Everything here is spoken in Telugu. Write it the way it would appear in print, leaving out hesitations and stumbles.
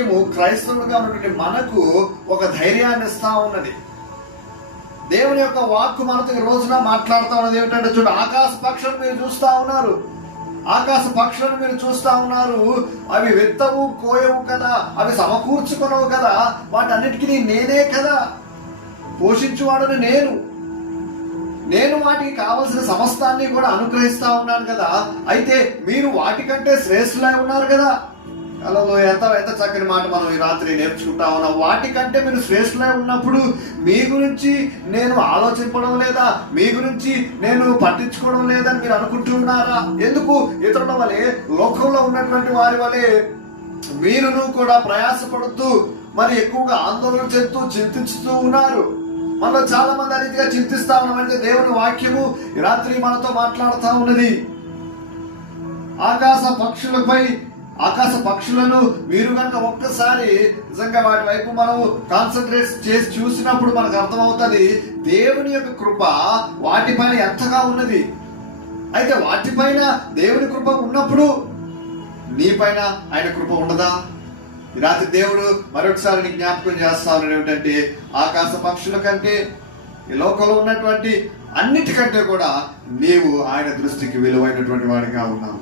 వాక్యము క్రైస్తవులుగా ఉన్నటువంటి మనకు ఒక ధైర్యాన్ని ఇస్తా ఉన్నది. దేవుని యొక్క వాక్కు మనతో ఈ రోజున మాట్లాడుతూ ఉన్నది ఏమిటంటే, చూడు, ఆకాశ పక్షులను మీరు చూస్తా ఉన్నారు, ఆకాశ పక్షులను మీరు చూస్తా ఉన్నారు, అవి విత్తవు కోయవు కదా, అవి సమకూర్చుకునవు కదా, వాటన్నిటికీ నేనే కదా పోషించువాడని నేను వాటికి కావలసిన సమస్తాన్ని కూడా అనుగ్రహిస్తా ఉన్నాను కదా. అయితే మీరు వాటికంటే శ్రేష్ఠులై ఉన్నారు కదా. అలా ఎంత చక్కని మాట మనం ఈ రాత్రి నేర్చుకుంటా ఉన్నాం. వాటికంటే మీరు శ్రేష్ఠులై ఉన్నప్పుడు మీ గురించి నేను ఆలోచించడం లేదా, మీ గురించి నేను పట్టించుకోవడం లేదని మీరు అనుకుంటున్నారా? ఎందుకు ఇతరుల వలె, లోకంలో ఉన్నటువంటి వారి వలె మీరును కూడా ప్రయాసపడుతూ మరి ఎక్కువగా ఆందోళన చెందుతూ చింతిస్తూ ఉన్నారు. మనలో చాలా మంది ఆ రీతిగా చింతిస్తా ఉన్నామంటే దేవుని వాక్యము ఈ రాత్రి మనతో మాట్లాడుతూ ఉన్నది. ఆకాశ పక్షులను మీరు కనుక ఒక్కసారి నిజంగా వాటి వైపు మనం కాన్సన్ట్రేట్ చేసి చూసినప్పుడు మనకు అర్థమవుతుంది దేవుని యొక్క కృప వాటిపైన ఎంతగా ఉన్నది. అయితే వాటిపైన దేవుని కృప ఉన్నప్పుడు నీ పైన ఆయన కృప ఉండదా? ఈ రాత్రి దేవుడు మరొకసారి నీ జ్ఞాపకం చేస్తా ఉన్నాడు ఏమిటంటే, ఆకాశ పక్షుల కంటే, ఈ లోకంలో ఉన్నటువంటి అన్నిటికంటే కూడా నీవు ఆయన దృష్టికి విలువైనటువంటి వాడిగా ఉన్నావు.